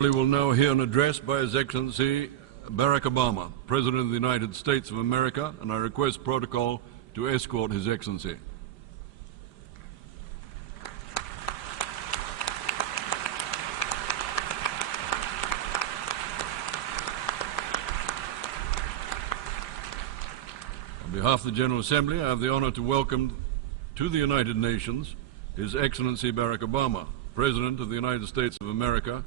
We will now hear an address by His Excellency Barack Obama, President of the United States of America, and I request protocol to escort His Excellency. On behalf of the General Assembly, I have the honor to welcome to the United Nations His Excellency Barack Obama, President of the United States of America,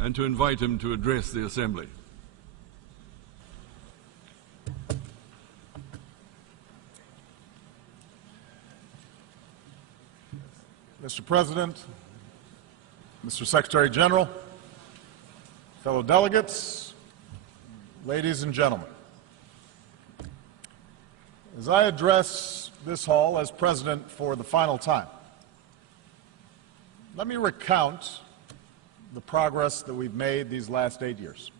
and to invite him to address the Assembly. Mr. President, Mr. Secretary General, fellow delegates, ladies and gentlemen, as I address this hall as President for the final time, let me recount the progress that we've made these last 8 years.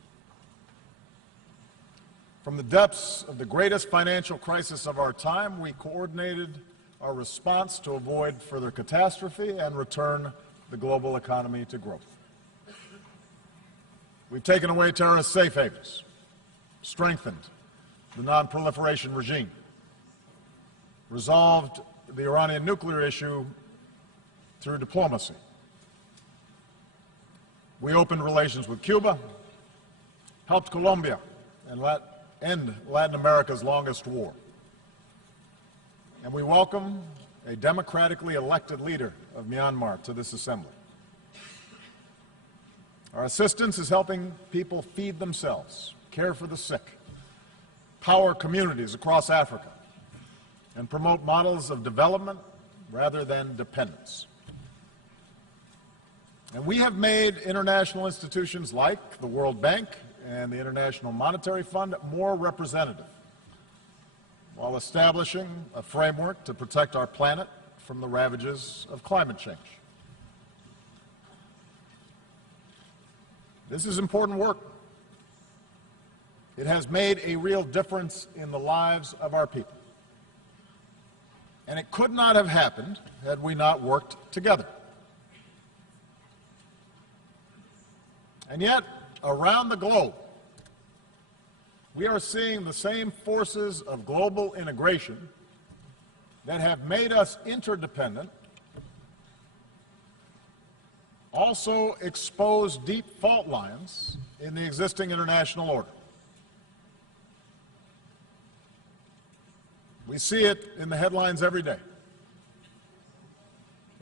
From the depths of the greatest financial crisis of our time, we coordinated our response to avoid further catastrophe and return the global economy to growth. We've taken away terrorist safe havens, strengthened the non-proliferation regime, resolved the Iranian nuclear issue through diplomacy. We opened relations with Cuba, helped Colombia end Latin America's longest war. And we welcome a democratically elected leader of Myanmar to this assembly. Our assistance is helping people feed themselves, care for the sick, power communities across Africa, and promote models of development rather than dependence. And we have made international institutions like the World Bank and the International Monetary Fund more representative, while establishing a framework to protect our planet from the ravages of climate change. This is important work. It has made a real difference in the lives of our people. And it could not have happened had we not worked together. And yet, around the globe, we are seeing the same forces of global integration that have made us interdependent also expose deep fault lines in the existing international order. We see it in the headlines every day.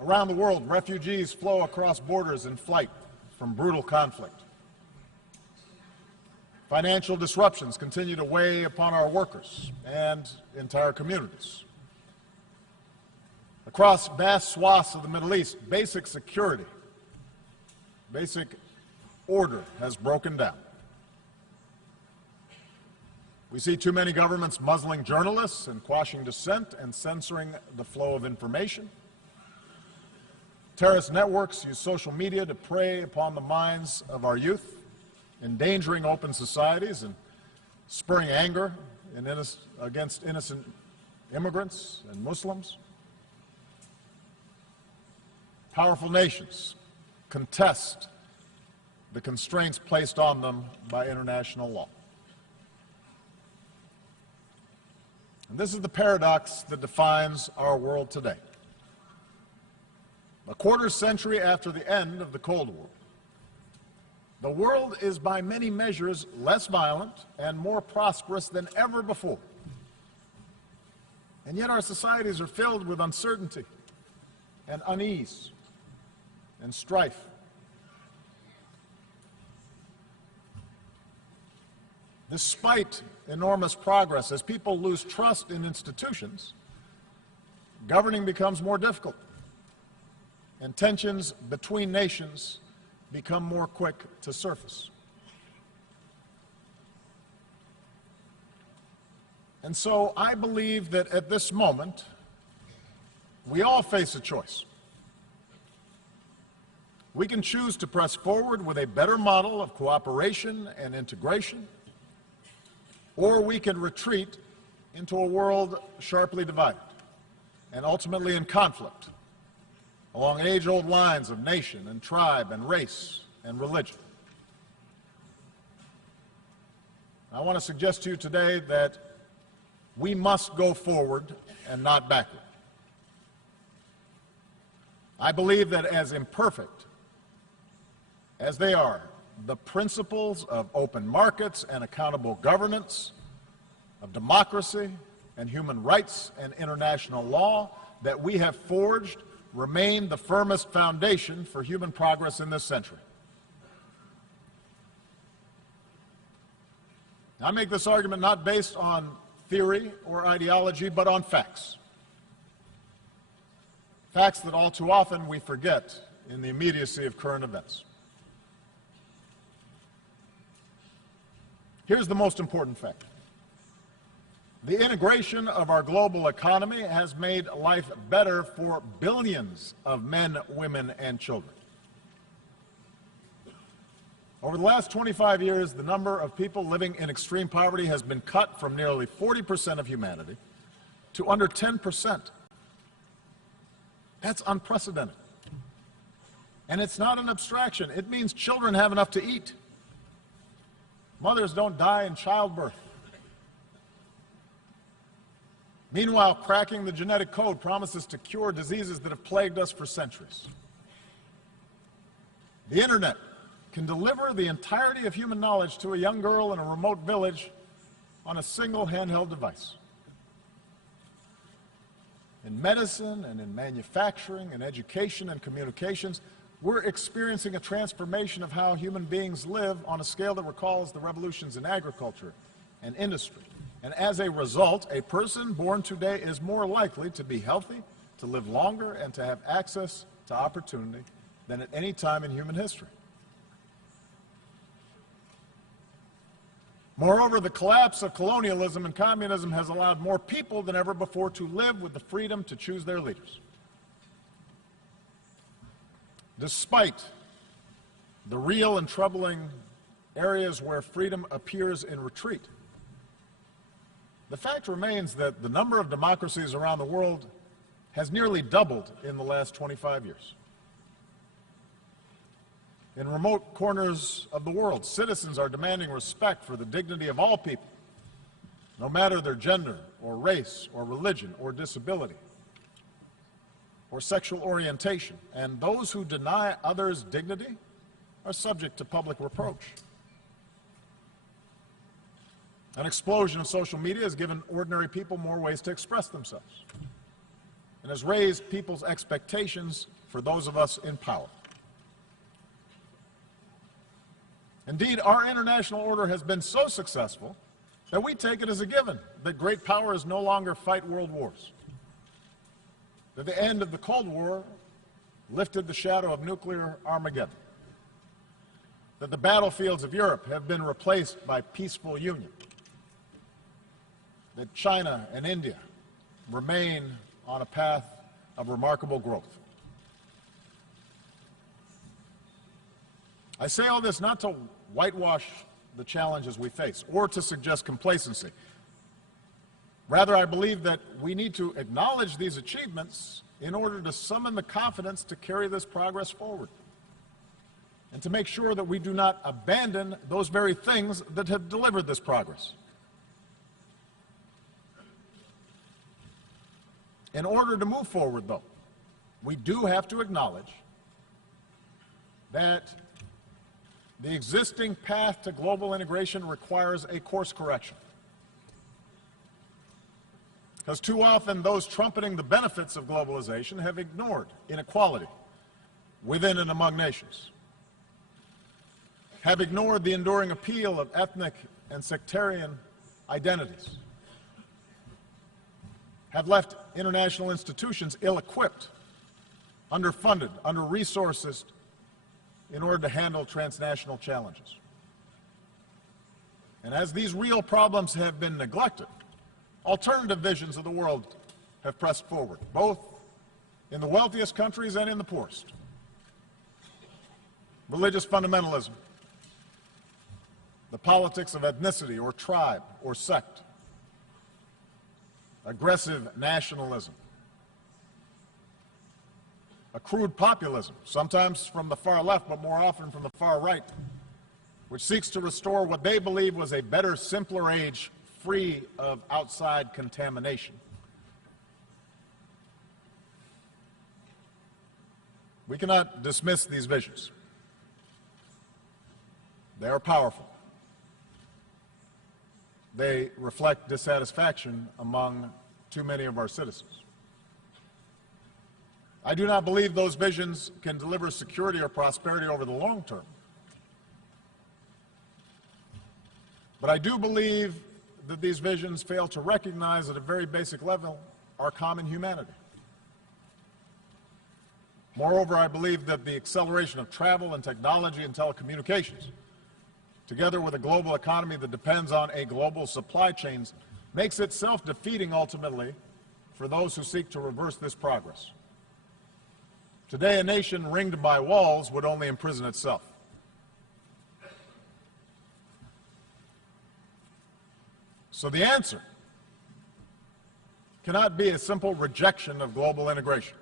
Around the world, refugees flow across borders in flight from brutal conflict. Financial disruptions continue to weigh upon our workers and entire communities. Across vast swaths of the Middle East, basic security, basic order has broken down. We see too many governments muzzling journalists and quashing dissent and censoring the flow of information. Terrorist networks use social media to prey upon the minds of our youth, endangering open societies and spurring anger against innocent immigrants and Muslims. Powerful nations contest the constraints placed on them by international law. And this is the paradox that defines our world today. A quarter century after the end of the Cold War, the world is by many measures less violent and more prosperous than ever before. And yet our societies are filled with uncertainty and unease and strife. Despite enormous progress, as people lose trust in institutions, governing becomes more difficult, and tensions between nations become more quick to surface. And so I believe that at this moment, we all face a choice. We can choose to press forward with a better model of cooperation and integration, or we can retreat into a world sharply divided and ultimately in conflict along age-old lines of nation and tribe and race and religion. I want to suggest to you today that we must go forward and not backward. I believe that as imperfect as they are, the principles of open markets and accountable governance, of democracy and human rights and international law that we have forged remain the firmest foundation for human progress in this century. I make this argument not based on theory or ideology, but on facts. Facts that all too often we forget in the immediacy of current events. Here's the most important fact. The integration of our global economy has made life better for billions of men, women, and children. Over the last 25 years, the number of people living in extreme poverty has been cut from nearly 40% of humanity to under 10%. That's unprecedented. And it's not an abstraction. It means children have enough to eat. Mothers don't die in childbirth. Meanwhile, cracking the genetic code promises to cure diseases that have plagued us for centuries. The internet can deliver the entirety of human knowledge to a young girl in a remote village on a single handheld device. In medicine and in manufacturing and education and communications, we're experiencing a transformation of how human beings live on a scale that recalls the revolutions in agriculture and industry. And as a result, a person born today is more likely to be healthy, to live longer, and to have access to opportunity than at any time in human history. Moreover, the collapse of colonialism and communism has allowed more people than ever before to live with the freedom to choose their leaders. Despite the real and troubling areas where freedom appears in retreat, the fact remains that the number of democracies around the world has nearly doubled in the last 25 years. In remote corners of the world, citizens are demanding respect for the dignity of all people, no matter their gender or race or religion or disability or sexual orientation. And those who deny others dignity are subject to public reproach. An explosion of social media has given ordinary people more ways to express themselves and has raised people's expectations for those of us in power. Indeed, our international order has been so successful that we take it as a given that great powers no longer fight world wars, that the end of the Cold War lifted the shadow of nuclear Armageddon, that the battlefields of Europe have been replaced by peaceful union, that China and India remain on a path of remarkable growth. I say all this not to whitewash the challenges we face or to suggest complacency. Rather, I believe that we need to acknowledge these achievements in order to summon the confidence to carry this progress forward and to make sure that we do not abandon those very things that have delivered this progress. In order to move forward, though, we do have to acknowledge that the existing path to global integration requires a course correction. Because too often those trumpeting the benefits of globalization have ignored inequality within and among nations, have ignored the enduring appeal of ethnic and sectarian identities, have left international institutions ill-equipped, underfunded, under-resourced in order to handle transnational challenges. And as these real problems have been neglected, alternative visions of the world have pressed forward, both in the wealthiest countries and in the poorest. Religious fundamentalism, the politics of ethnicity or tribe or sect, aggressive nationalism, a crude populism, sometimes from the far left, but more often from the far right, which seeks to restore what they believe was a better, simpler age free of outside contamination. We cannot dismiss these visions. They are powerful. They reflect dissatisfaction among too many of our citizens. I do not believe those visions can deliver security or prosperity over the long term. But I do believe that these visions fail to recognize at a very basic level our common humanity. Moreover, I believe that the acceleration of travel and technology and telecommunications, together with a global economy that depends on a global supply chain, makes it self-defeating ultimately for those who seek to reverse this progress. Today, a nation ringed by walls would only imprison itself. So the answer cannot be a simple rejection of global integration.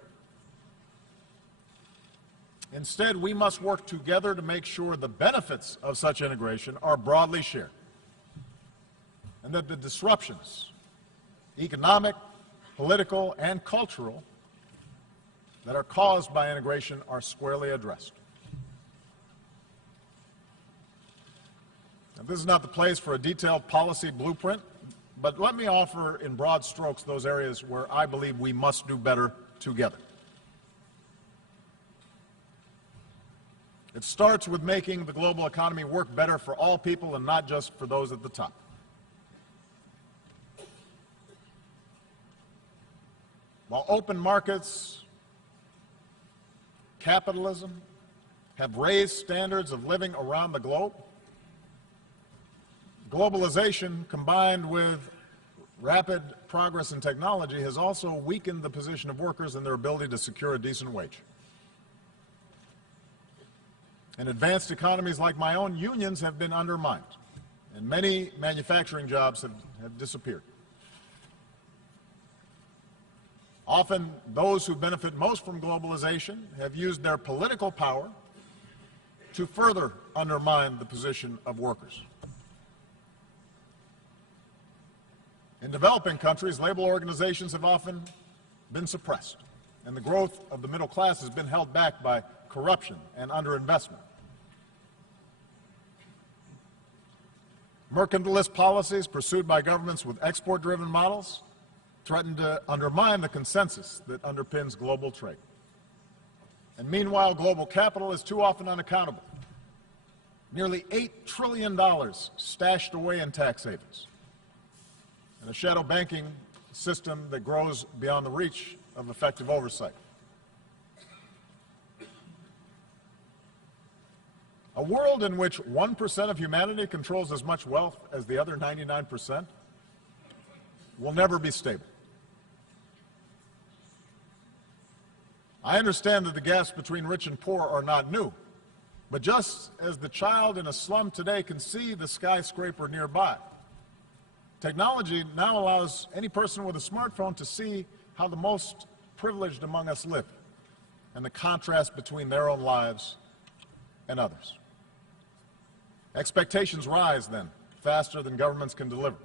Instead, we must work together to make sure the benefits of such integration are broadly shared, and that the disruptions, economic, political, and cultural, that are caused by integration are squarely addressed. Now, this is not the place for a detailed policy blueprint, but let me offer in broad strokes those areas where I believe we must do better together. It starts with making the global economy work better for all people and not just for those at the top. While open markets, capitalism have raised standards of living around the globe, globalization combined with rapid progress in technology has also weakened the position of workers and their ability to secure a decent wage. In advanced economies like my own, unions have been undermined, and many manufacturing jobs have disappeared. Often, those who benefit most from globalization have used their political power to further undermine the position of workers. In developing countries, labor organizations have often been suppressed, and the growth of the middle class has been held back by corruption and underinvestment. Mercantilist policies pursued by governments with export-driven models threaten to undermine the consensus that underpins global trade. And meanwhile, global capital is too often unaccountable. Nearly $8 trillion stashed away in tax havens, and a shadow banking system that grows beyond the reach of effective oversight. A world in which 1% of humanity controls as much wealth as the other 99% will never be stable. I understand that the gaps between rich and poor are not new, but just as the child in a slum today can see the skyscraper nearby, technology now allows any person with a smartphone to see how the most privileged among us live and the contrast between their own lives and others. Expectations rise then, faster than governments can deliver,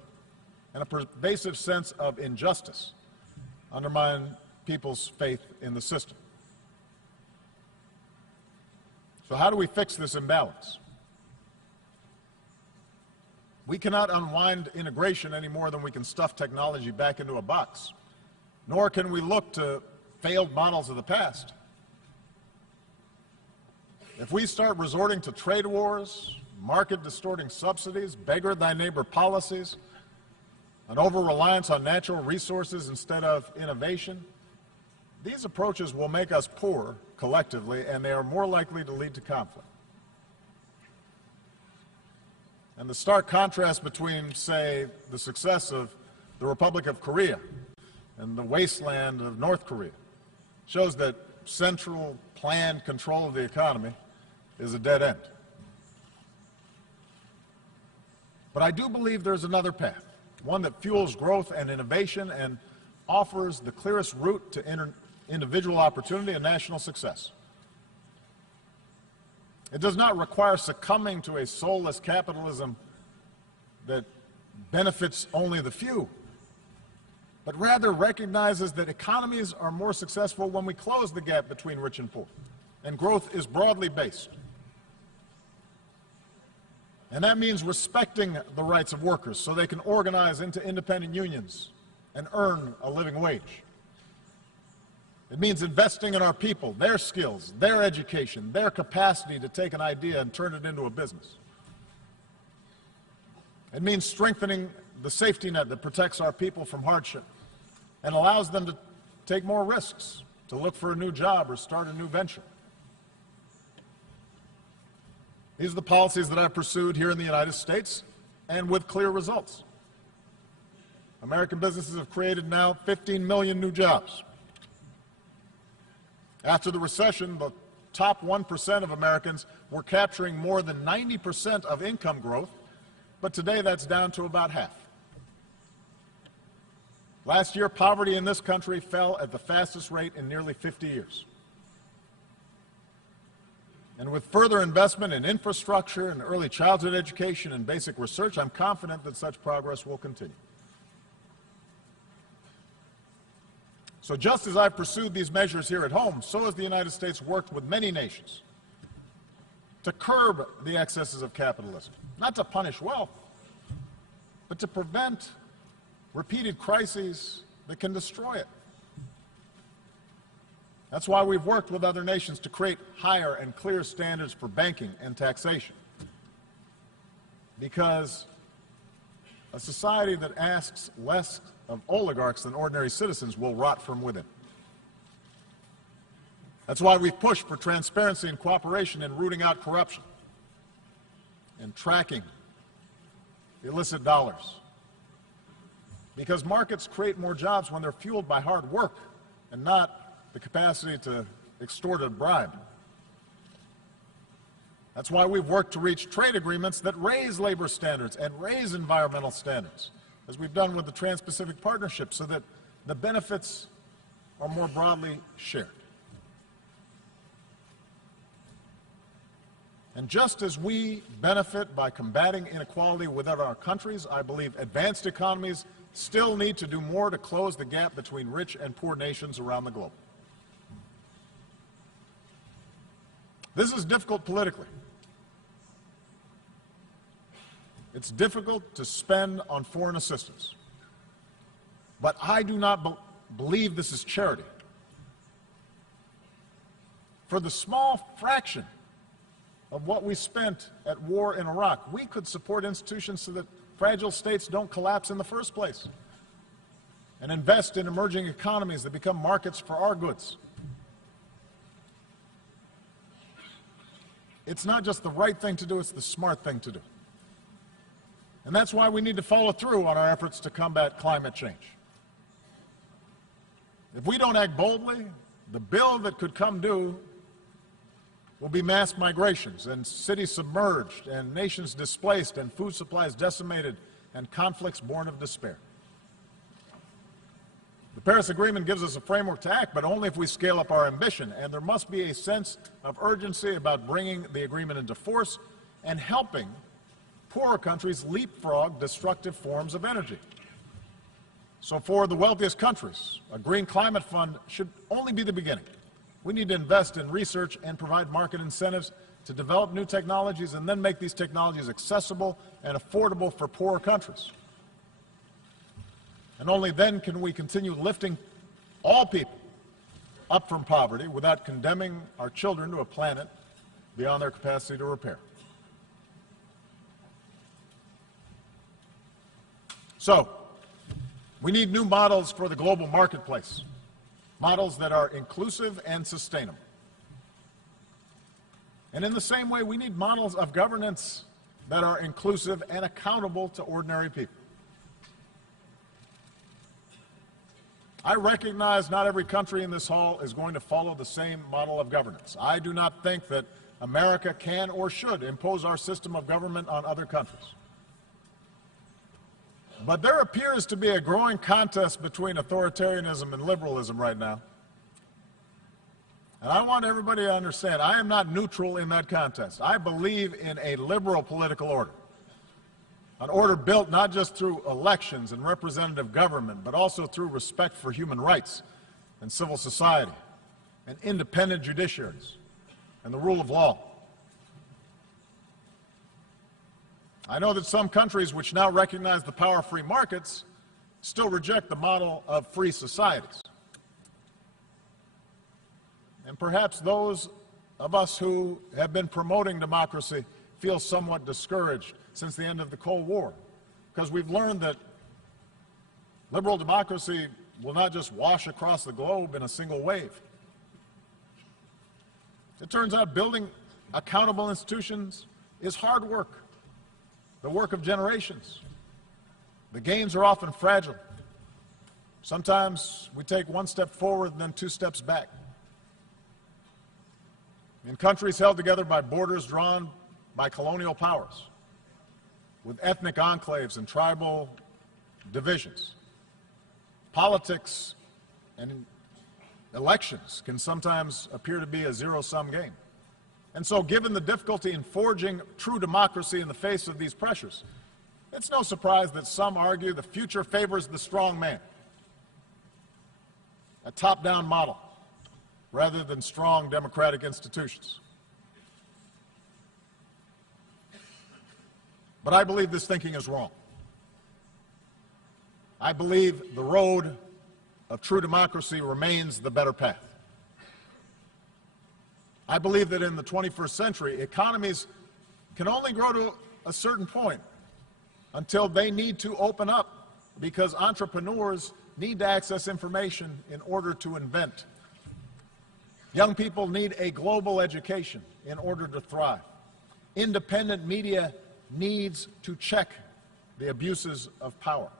and a pervasive sense of injustice undermines people's faith in the system. So how do we fix this imbalance? We cannot unwind integration any more than we can stuff technology back into a box, nor can we look to failed models of the past. If we start resorting to trade wars, market-distorting subsidies, beggar-thy-neighbor policies, an over-reliance on natural resources instead of innovation, these approaches will make us poorer collectively, and they are more likely to lead to conflict. And the stark contrast between, say, the success of the Republic of Korea and the wasteland of North Korea shows that central planned control of the economy is a dead end. But I do believe there's another path, one that fuels growth and innovation and offers the clearest route to individual opportunity and national success. It does not require succumbing to a soulless capitalism that benefits only the few, but rather recognizes that economies are more successful when we close the gap between rich and poor, and growth is broadly based. And that means respecting the rights of workers so they can organize into independent unions and earn a living wage. It means investing in our people, their skills, their education, their capacity to take an idea and turn it into a business. It means strengthening the safety net that protects our people from hardship and allows them to take more risks, to look for a new job or start a new venture. These are the policies that I've pursued here in the United States, and with clear results. American businesses have created now 15 million new jobs. After the recession, the top 1% of Americans were capturing more than 90% of income growth, but today that's down to about half. Last year, poverty in this country fell at the fastest rate in nearly 50 years. And with further investment in infrastructure and early childhood education and basic research, I'm confident that such progress will continue. So just as I've pursued these measures here at home, so has the United States worked with many nations to curb the excesses of capitalism, not to punish wealth, but to prevent repeated crises that can destroy it. That's why we've worked with other nations to create higher and clear standards for banking and taxation. Because a society that asks less of oligarchs than ordinary citizens will rot from within. That's why we've pushed for transparency and cooperation in rooting out corruption and tracking illicit dollars. Because markets create more jobs when they're fueled by hard work and not the capacity to extort a bribe. That's why we've worked to reach trade agreements that raise labor standards and raise environmental standards, as we've done with the Trans-Pacific Partnership, so that the benefits are more broadly shared. And just as we benefit by combating inequality within our countries, I believe advanced economies still need to do more to close the gap between rich and poor nations around the globe. This is difficult politically. It's difficult to spend on foreign assistance. But I do not believe this is charity. For the small fraction of what we spent at war in Iraq, we could support institutions so that fragile states don't collapse in the first place, and invest in emerging economies that become markets for our goods. It's not just the right thing to do, it's the smart thing to do. And that's why we need to follow through on our efforts to combat climate change. If we don't act boldly, the bill that could come due will be mass migrations and cities submerged and nations displaced and food supplies decimated and conflicts born of despair. The Paris Agreement gives us a framework to act, but only if we scale up our ambition, and there must be a sense of urgency about bringing the agreement into force and helping poorer countries leapfrog destructive forms of energy. So for the wealthiest countries, a green climate fund should only be the beginning. We need to invest in research and provide market incentives to develop new technologies and then make these technologies accessible and affordable for poorer countries. And only then can we continue lifting all people up from poverty without condemning our children to a planet beyond their capacity to repair. So, we need new models for the global marketplace, models that are inclusive and sustainable. And in the same way, we need models of governance that are inclusive and accountable to ordinary people. I recognize not every country in this hall is going to follow the same model of governance. I do not think that America can or should impose our system of government on other countries. But there appears to be a growing contest between authoritarianism and liberalism right now. And I want everybody to understand, I am not neutral in that contest. I believe in a liberal political order. An order built not just through elections and representative government, but also through respect for human rights and civil society and independent judiciaries and the rule of law. I know that some countries which now recognize the power of free markets still reject the model of free societies. And perhaps those of us who have been promoting democracy feel somewhat discouraged since the end of the Cold War, because we've learned that liberal democracy will not just wash across the globe in a single wave. It turns out building accountable institutions is hard work, the work of generations. The gains are often fragile. Sometimes we take one step forward and then 2 steps back. In countries held together by borders drawn by colonial powers, with ethnic enclaves and tribal divisions, politics and elections can sometimes appear to be a zero-sum game. And so, given the difficulty in forging true democracy in the face of these pressures, it's no surprise that some argue the future favors the strong man, a top-down model, rather than strong democratic institutions. But I believe this thinking is wrong. I believe the road of true democracy remains the better path. I believe that in the 21st century, economies can only grow to a certain point until they need to open up, because entrepreneurs need to access information in order to invent. Young people need a global education in order to thrive. Independent media needs to check the abuses of power.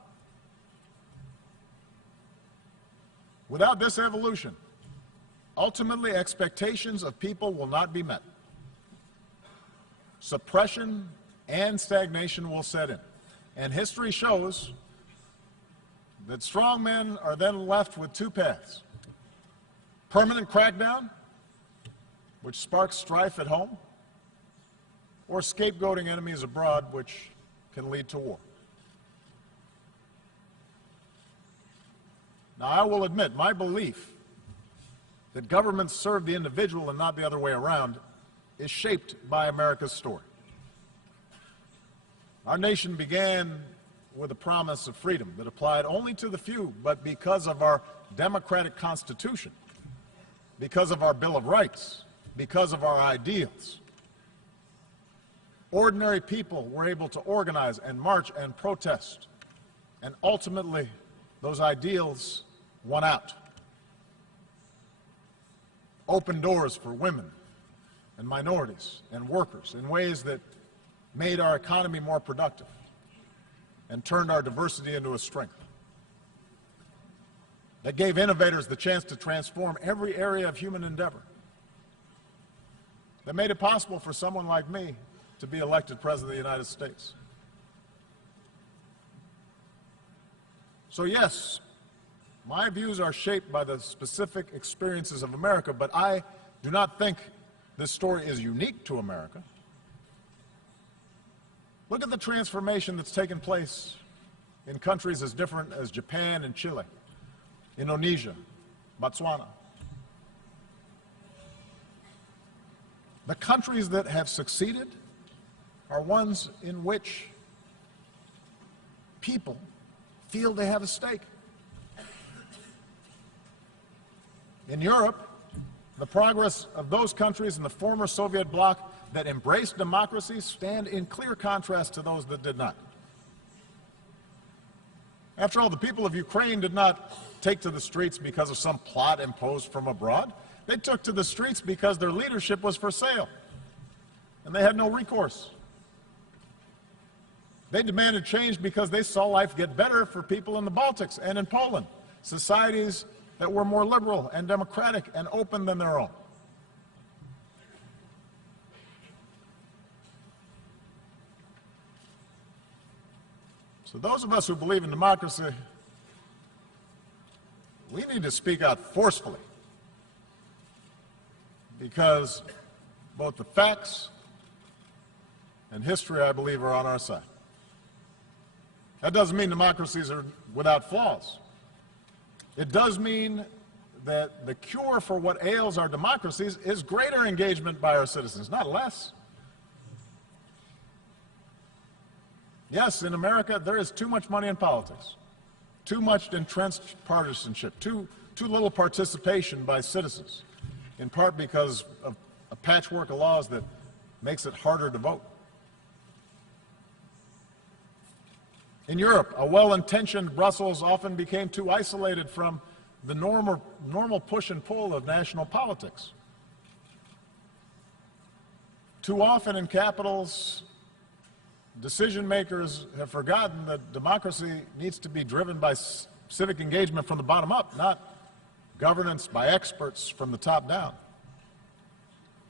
Without this evolution, ultimately expectations of people will not be met. Suppression and stagnation will set in. And history shows that strong men are then left with 2 paths. Permanent crackdown, which sparks strife at home, or scapegoating enemies abroad, which can lead to war. Now, I will admit, my belief that governments serve the individual and not the other way around is shaped by America's story. Our nation began with a promise of freedom that applied only to the few, but because of our democratic Constitution, because of our Bill of Rights, because of our ideals, ordinary people were able to organize and march and protest, and ultimately those ideals won out. Opened doors for women and minorities and workers in ways that made our economy more productive and turned our diversity into a strength. That gave innovators the chance to transform every area of human endeavor. That made it possible for someone like me to be elected President of the United States. So yes, my views are shaped by the specific experiences of America, but I do not think this story is unique to America. Look at the transformation that's taken place in countries as different as Japan and Chile, Indonesia, Botswana. The countries that have succeeded are ones in which people feel they have a stake. In Europe, the progress of those countries in the former Soviet bloc that embraced democracy stand in clear contrast to those that did not. After all, the people of Ukraine did not take to the streets because of some plot imposed from abroad. They took to the streets because their leadership was for sale, and they had no recourse. They demanded change because they saw life get better for people in the Baltics and in Poland, societies that were more liberal and democratic and open than their own. So those of us who believe in democracy, we need to speak out forcefully because both the facts and history, I believe, are on our side. That doesn't mean democracies are without flaws. It does mean that the cure for what ails our democracies is greater engagement by our citizens, not less. Yes, in America, there is too much money in politics, too much entrenched partisanship, too little participation by citizens, in part because of a patchwork of laws that makes it harder to vote. In Europe, a well-intentioned Brussels often became too isolated from the normal push and pull of national politics. Too often in capitals, decision makers have forgotten that democracy needs to be driven by civic engagement from the bottom up, not governance by experts from the top down.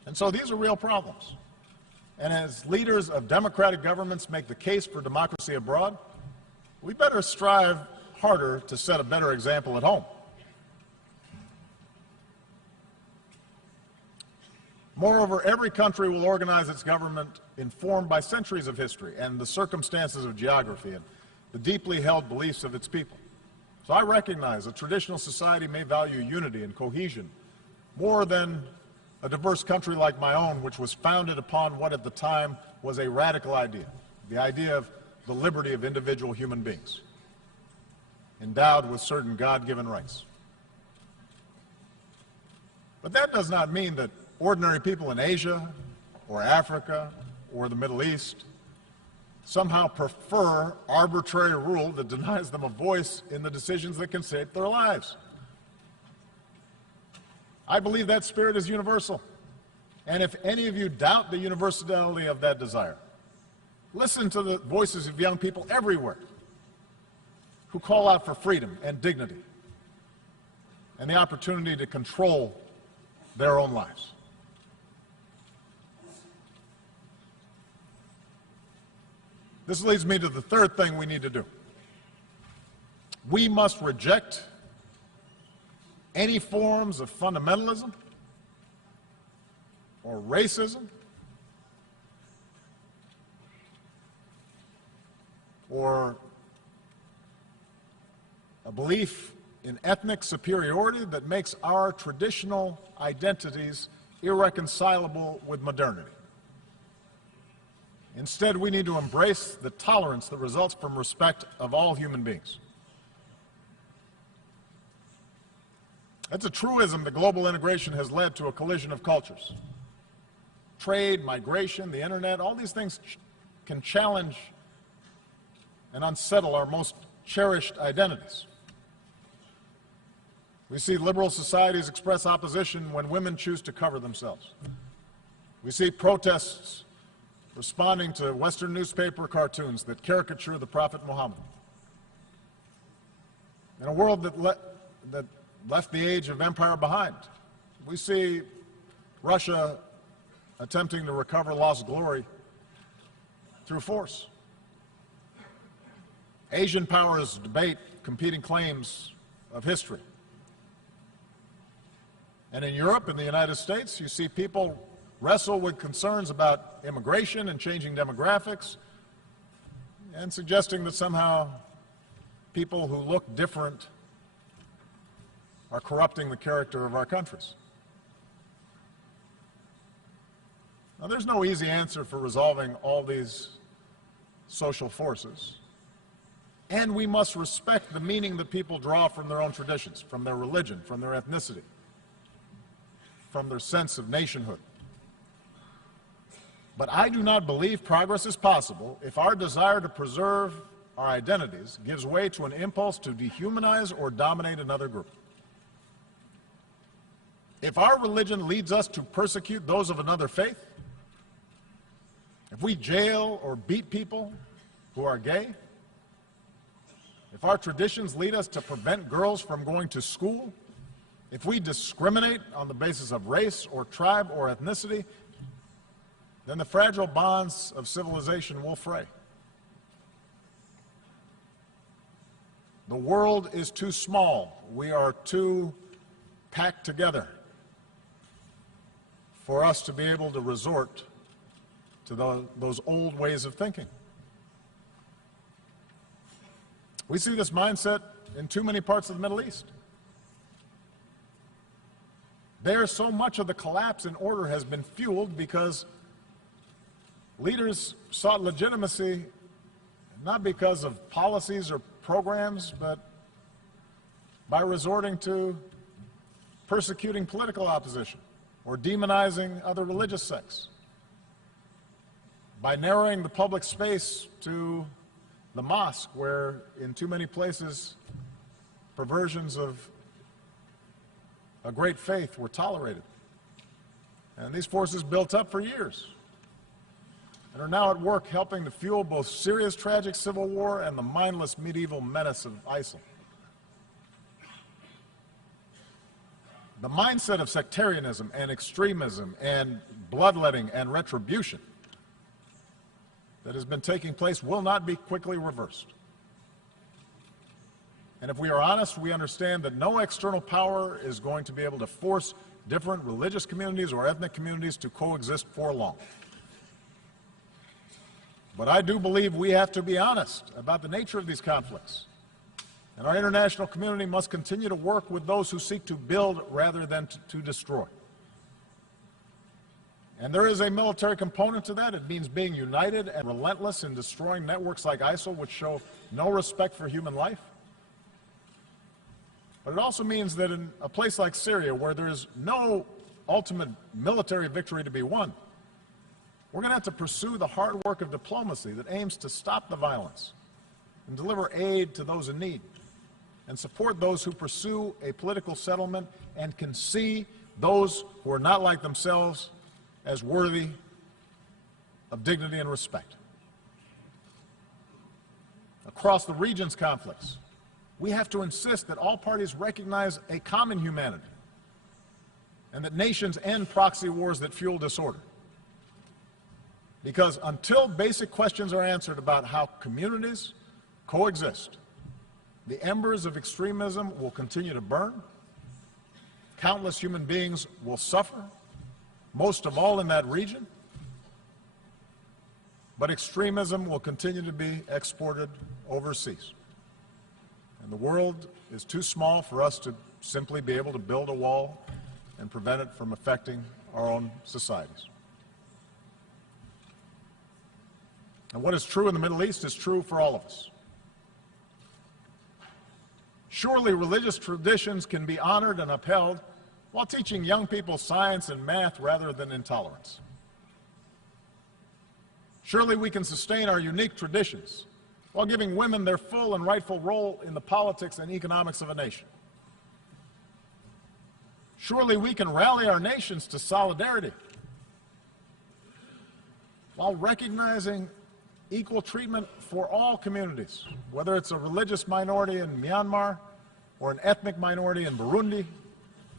And so these are real problems. And as leaders of democratic governments make the case for democracy abroad, we better strive harder to set a better example at home. Moreover, every country will organize its government informed by centuries of history and the circumstances of geography and the deeply held beliefs of its people. So I recognize a traditional society may value unity and cohesion more than a diverse country like my own, which was founded upon what at the time was a radical idea, the idea of the liberty of individual human beings, endowed with certain God-given rights. But that does not mean that ordinary people in Asia or Africa or the Middle East somehow prefer arbitrary rule that denies them a voice in the decisions that can shape their lives. I believe that spirit is universal. And if any of you doubt the universality of that desire, listen to the voices of young people everywhere who call out for freedom and dignity and the opportunity to control their own lives. This leads me to the third thing we need to do. We must reject any forms of fundamentalism or racism or a belief in ethnic superiority that makes our traditional identities irreconcilable with modernity. Instead, we need to embrace the tolerance that results from respect of all human beings. It's a truism that global integration has led to a collision of cultures. Trade, migration, the internet, all these things can challenge and unsettle our most cherished identities. We see liberal societies express opposition when women choose to cover themselves. We see protests responding to Western newspaper cartoons that caricature the Prophet Muhammad. In a world that left the age of empire behind, we see Russia attempting to recover lost glory through force. Asian powers debate competing claims of history. And in Europe and the United States, you see people wrestle with concerns about immigration and changing demographics, and suggesting that somehow people who look different are corrupting the character of our countries. Now, there's no easy answer for resolving all these social forces, and we must respect the meaning that people draw from their own traditions, from their religion, from their ethnicity, from their sense of nationhood. But I do not believe progress is possible if our desire to preserve our identities gives way to an impulse to dehumanize or dominate another group. If our religion leads us to persecute those of another faith, if we jail or beat people who are gay, if our traditions lead us to prevent girls from going to school, if we discriminate on the basis of race or tribe or ethnicity, then the fragile bonds of civilization will fray. The world is too small. We are too packed together. for us to be able to resort to those old ways of thinking. We see this mindset in too many parts of the Middle East. There, so much of the collapse in order has been fueled because leaders sought legitimacy not because of policies or programs, but by resorting to persecuting political opposition or demonizing other religious sects, by narrowing the public space to the mosque, where in too many places perversions of a great faith were tolerated. And these forces built up for years and are now at work helping to fuel both Syria's tragic civil war and the mindless medieval menace of ISIL. The mindset of sectarianism and extremism and bloodletting and retribution that has been taking place will not be quickly reversed. And if we are honest, we understand that no external power is going to be able to force different religious communities or ethnic communities to coexist for long. But I do believe we have to be honest about the nature of these conflicts. And our international community must continue to work with those who seek to build rather than to destroy. And there is a military component to that. It means being united and relentless in destroying networks like ISIL, which show no respect for human life. But it also means that in a place like Syria, where there is no ultimate military victory to be won, we're going to have to pursue the hard work of diplomacy that aims to stop the violence and deliver aid to those in need and support those who pursue a political settlement and can see those who are not like themselves as worthy of dignity and respect. Across the region's conflicts, we have to insist that all parties recognize a common humanity and that nations end proxy wars that fuel disorder. Because until basic questions are answered about how communities coexist, the embers of extremism will continue to burn, countless human beings will suffer, most of all in that region, but extremism will continue to be exported overseas. And the world is too small for us to simply be able to build a wall and prevent it from affecting our own societies. And what is true in the Middle East is true for all of us. Surely religious traditions can be honored and upheld while teaching young people science and math rather than intolerance. Surely we can sustain our unique traditions while giving women their full and rightful role in the politics and economics of a nation. Surely we can rally our nations to solidarity while recognizing equal treatment for all communities, whether it's a religious minority in Myanmar or an ethnic minority in Burundi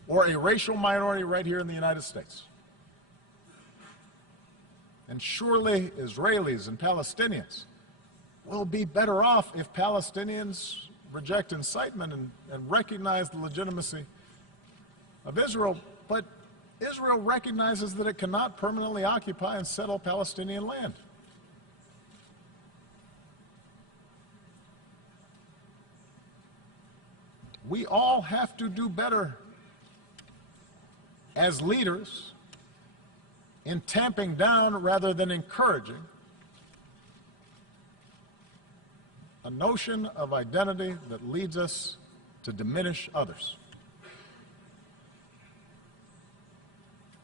or a racial minority right here in the United States. And surely Israelis and Palestinians will be better off if Palestinians reject incitement and recognize the legitimacy of Israel. But Israel recognizes that it cannot permanently occupy and settle Palestinian land. We all have to do better as leaders in tamping down rather than encouraging a notion of identity that leads us to diminish others.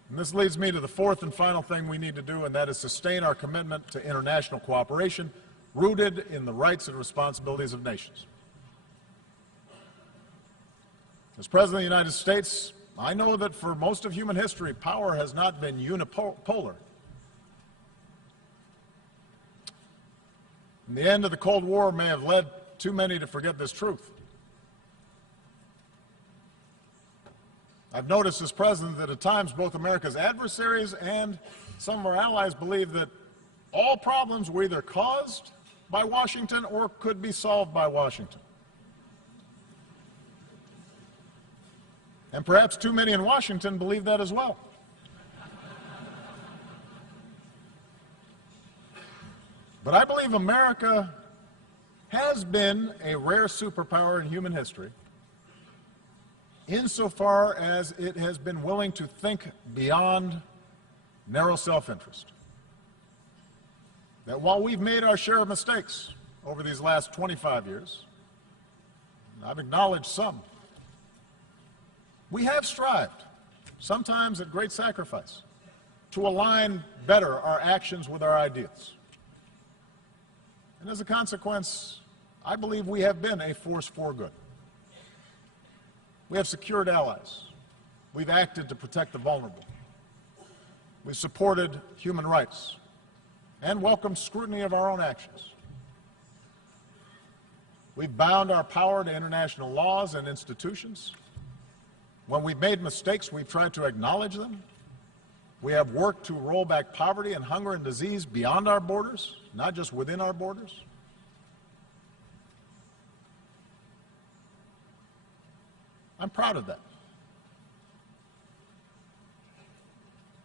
And this leads me to the fourth and final thing we need to do, and that is sustain our commitment to international cooperation rooted in the rights and responsibilities of nations. As President of the United States, I know that for most of human history, power has not been unipolar. And the end of the Cold War may have led too many to forget this truth. I've noticed as president that at times both America's adversaries and some of our allies believe that all problems were either caused by Washington or could be solved by Washington. And perhaps too many in Washington believe that as well. But I believe America has been a rare superpower in human history insofar as it has been willing to think beyond narrow self-interest. That while we've made our share of mistakes over these last 25 years, and I've acknowledged some, we have strived, sometimes at great sacrifice, to align better our actions with our ideals. And as a consequence, I believe we have been a force for good. We have secured allies. We've acted to protect the vulnerable. We've supported human rights and welcomed scrutiny of our own actions. We've bound our power to international laws and institutions. When we've made mistakes, we've tried to acknowledge them. We have worked to roll back poverty and hunger and disease beyond our borders, not just within our borders. I'm proud of that.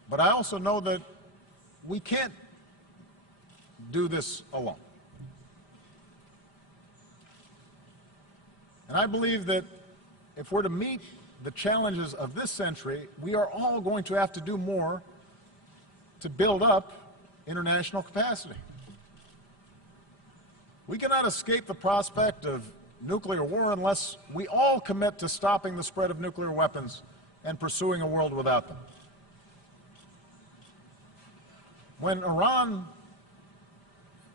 But I also know that we can't do this alone. And I believe that if we're to meet the challenges of this century, we are all going to have to do more to build up international capacity. We cannot escape the prospect of nuclear war unless we all commit to stopping the spread of nuclear weapons and pursuing a world without them. When Iran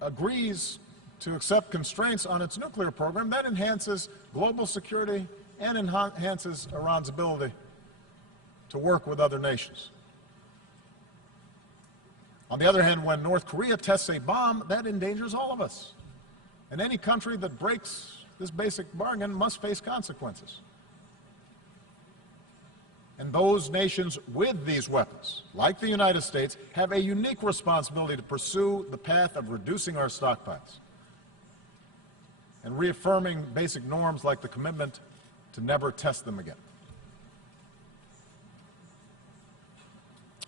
agrees to accept constraints on its nuclear program, that enhances global security and enhances Iran's ability to work with other nations. On the other hand, when North Korea tests a bomb, that endangers all of us. And any country that breaks this basic bargain must face consequences. And those nations with these weapons, like the United States, have a unique responsibility to pursue the path of reducing our stockpiles and reaffirming basic norms like the commitment to never test them again.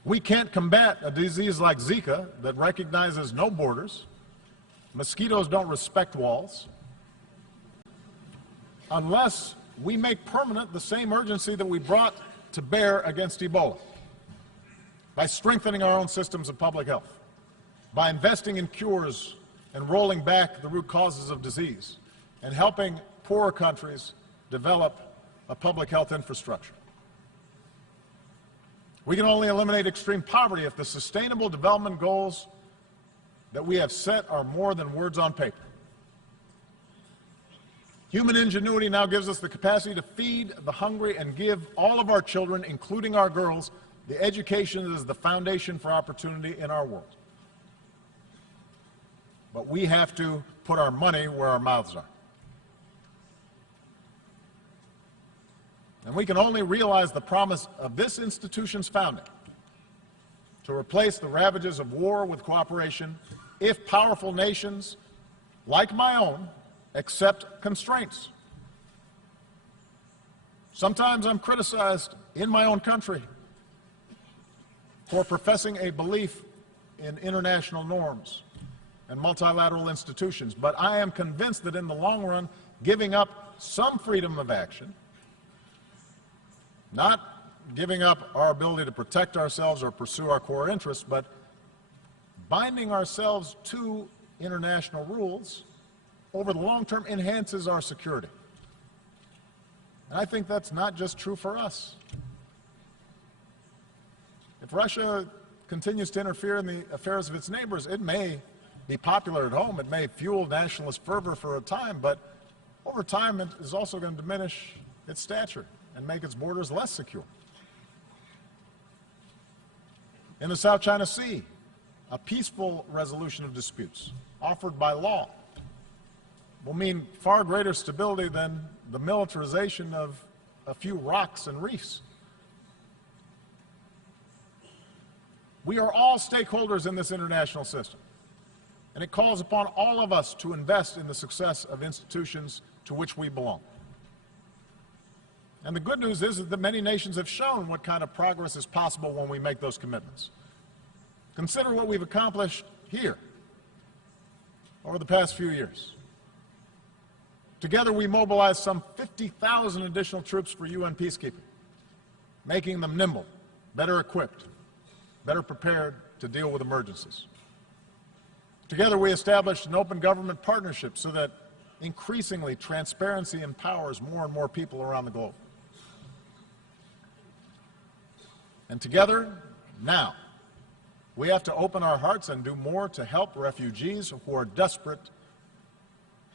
We can't combat a disease like Zika that recognizes no borders. Mosquitoes don't respect walls, unless we make permanent the same urgency that we brought to bear against Ebola, by strengthening our own systems of public health, by investing in cures and rolling back the root causes of disease, and helping poorer countries develop a public health infrastructure. We can only eliminate extreme poverty if the sustainable development goals that we have set are more than words on paper. Human ingenuity now gives us the capacity to feed the hungry and give all of our children, including our girls, the education that is the foundation for opportunity in our world. But we have to put our money where our mouths are. And we can only realize the promise of this institution's founding, to replace the ravages of war with cooperation, if powerful nations, like my own, accept constraints. Sometimes I'm criticized in my own country for professing a belief in international norms and multilateral institutions, but I am convinced that in the long run, giving up some freedom of action, not giving up our ability to protect ourselves or pursue our core interests, but binding ourselves to international rules over the long term enhances our security. And I think that's not just true for us. If Russia continues to interfere in the affairs of its neighbors, it may be popular at home, it may fuel nationalist fervor for a time, but over time it is also going to diminish its stature and make its borders less secure. In the South China Sea, a peaceful resolution of disputes offered by law will mean far greater stability than the militarization of a few rocks and reefs. We are all stakeholders in this international system, and it calls upon all of us to invest in the success of institutions to which we belong. And the good news is that many nations have shown what kind of progress is possible when we make those commitments. Consider what we've accomplished here. over the past few years. Together we mobilized some 50,000 additional troops for UN peacekeeping, making them nimble, better equipped, better prepared to deal with emergencies. Together we established an open government partnership so that increasingly transparency empowers more and more people around the globe. And together, now, we have to open our hearts and do more to help refugees who are desperate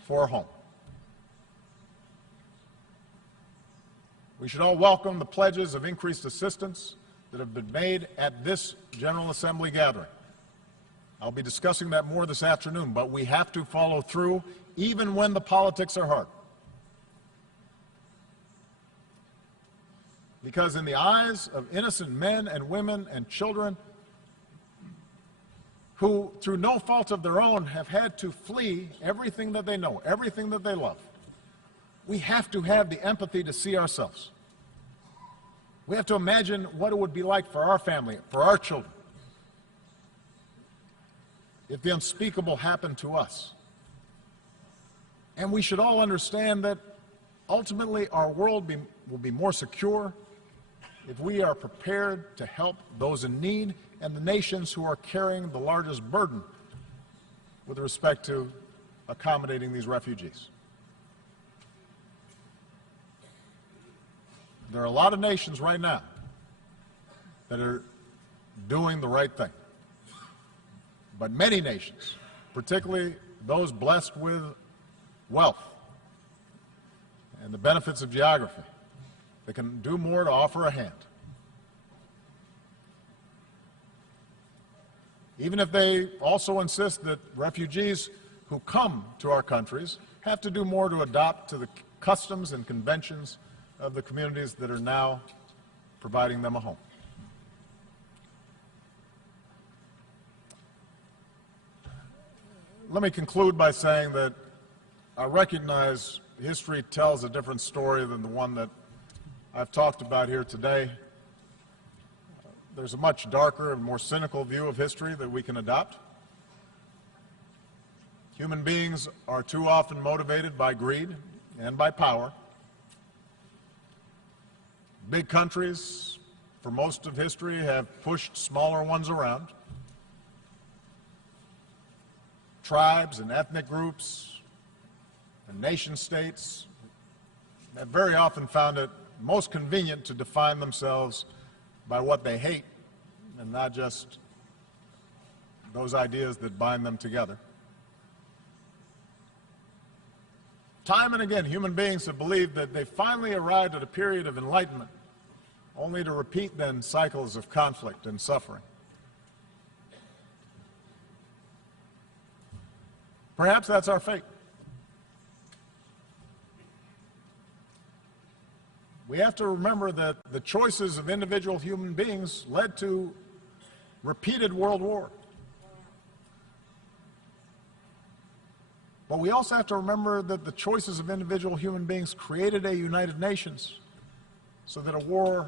for a home. We should all welcome the pledges of increased assistance that have been made at this General Assembly gathering. I'll be discussing that more this afternoon, but we have to follow through even when the politics are hard. Because in the eyes of innocent men and women and children who, through no fault of their own, have had to flee everything that they know, everything that they love, we have to have the empathy to see ourselves. We have to imagine what it would be like for our family, for our children, if the unspeakable happened to us. And we should all understand that ultimately our world will be more secure if we are prepared to help those in need and the nations who are carrying the largest burden with respect to accommodating these refugees. There are a lot of nations right now that are doing the right thing. But many nations, particularly those blessed with wealth and the benefits of geography, they can do more to offer a hand. Even if they also insist that refugees who come to our countries have to do more to adopt to the customs and conventions of the communities that are now providing them a home. Let me conclude by saying that I recognize history tells a different story than the one that I've talked about here today. There's a much darker and more cynical view of history that we can adopt. Human beings are too often motivated by greed and by power. Big countries, for most of history, have pushed smaller ones around. Tribes and ethnic groups and nation states have very often found it most convenient to define themselves by what they hate and not just those ideas that bind them together. Time and again, human beings have believed that they finally arrived at a period of enlightenment, only to repeat then cycles of conflict and suffering. Perhaps that's our fate. We have to remember that the choices of individual human beings led to repeated world war. But we also have to remember that the choices of individual human beings created a United Nations so that a war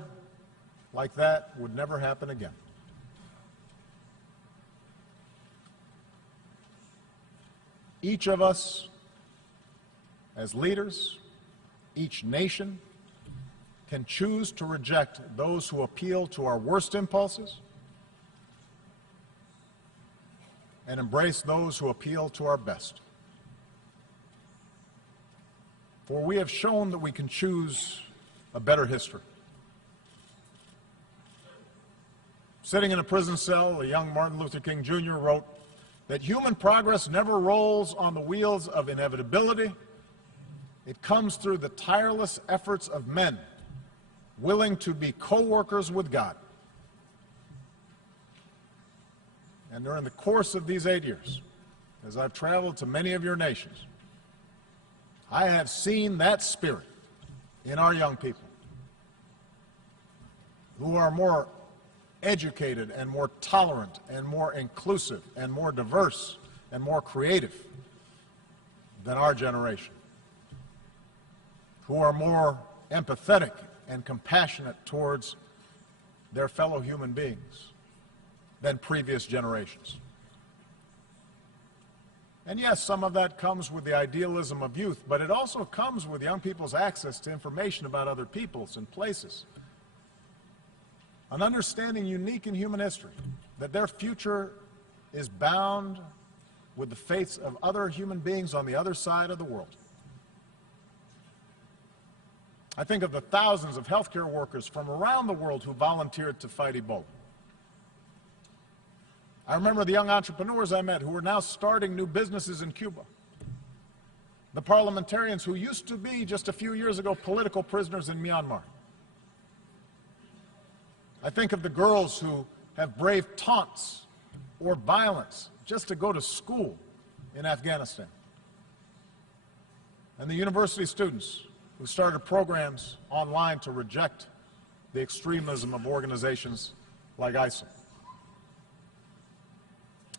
like that would never happen again. Each of us, as leaders, each nation, can choose to reject those who appeal to our worst impulses and embrace those who appeal to our best. For we have shown that we can choose a better history. Sitting in a prison cell, a young Martin Luther King Jr. wrote that human progress never rolls on the wheels of inevitability. It comes through the tireless efforts of men willing to be co-workers with God. And during the course of these 8 years, as I've traveled to many of your nations, I have seen that spirit in our young people, who are more educated and more tolerant and more inclusive and more diverse and more creative than our generation, who are more empathetic and compassionate towards their fellow human beings than previous generations. And yes, some of that comes with the idealism of youth, but it also comes with young people's access to information about other peoples and places. An understanding unique in human history, that their future is bound with the fates of other human beings on the other side of the world. I think of the thousands of healthcare workers from around the world who volunteered to fight Ebola. I remember the young entrepreneurs I met who are now starting new businesses in Cuba. The parliamentarians who used to be, just a few years ago, political prisoners in Myanmar. I think of the girls who have braved taunts or violence just to go to school in Afghanistan. And the university students who started programs online to reject the extremism of organizations like ISIL.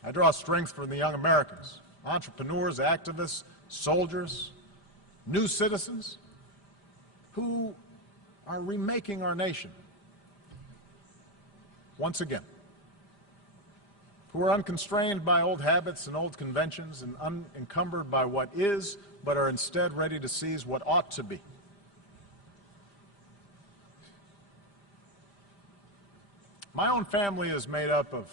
I draw strength from the young Americans, entrepreneurs, activists, soldiers, new citizens who are remaking our nation once again, who are unconstrained by old habits and old conventions and unencumbered by what is, but are instead ready to seize what ought to be. My own family is made up of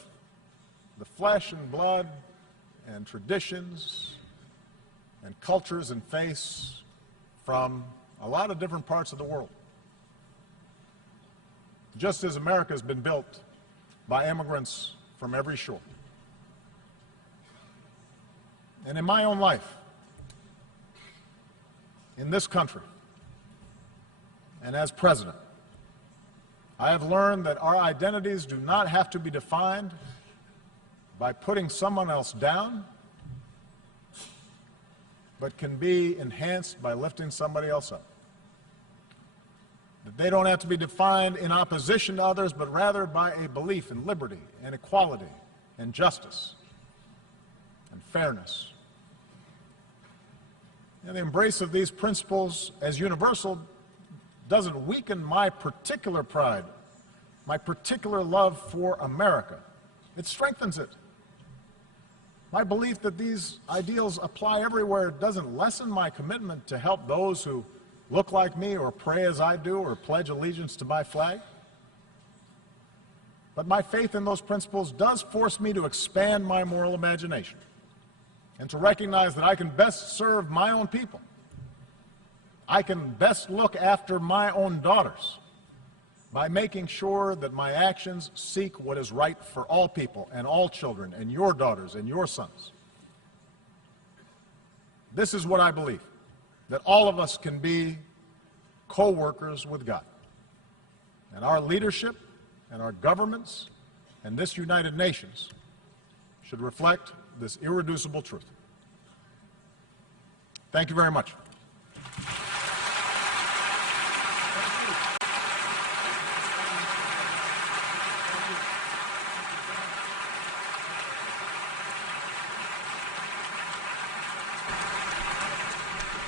the flesh and blood and traditions and cultures and faiths from a lot of different parts of the world. Just as America has been built by immigrants from every shore. And in my own life, in this country, and as president, I have learned that our identities do not have to be defined by putting someone else down, but can be enhanced by lifting somebody else up. That they don't have to be defined in opposition to others, but rather by a belief in liberty and equality and justice and fairness. And the embrace of these principles as universal doesn't weaken my particular pride, my particular love for America. It strengthens it. My belief that these ideals apply everywhere doesn't lessen my commitment to help those who look like me or pray as I do or pledge allegiance to my flag. But my faith in those principles does force me to expand my moral imagination and to recognize that I can best serve my own people. I can best look after my own daughters by making sure that my actions seek what is right for all people and all children and your daughters and your sons. This is what I believe, that all of us can be co-workers with God. And our leadership and our governments and this United Nations should reflect this irreducible truth. Thank you very much.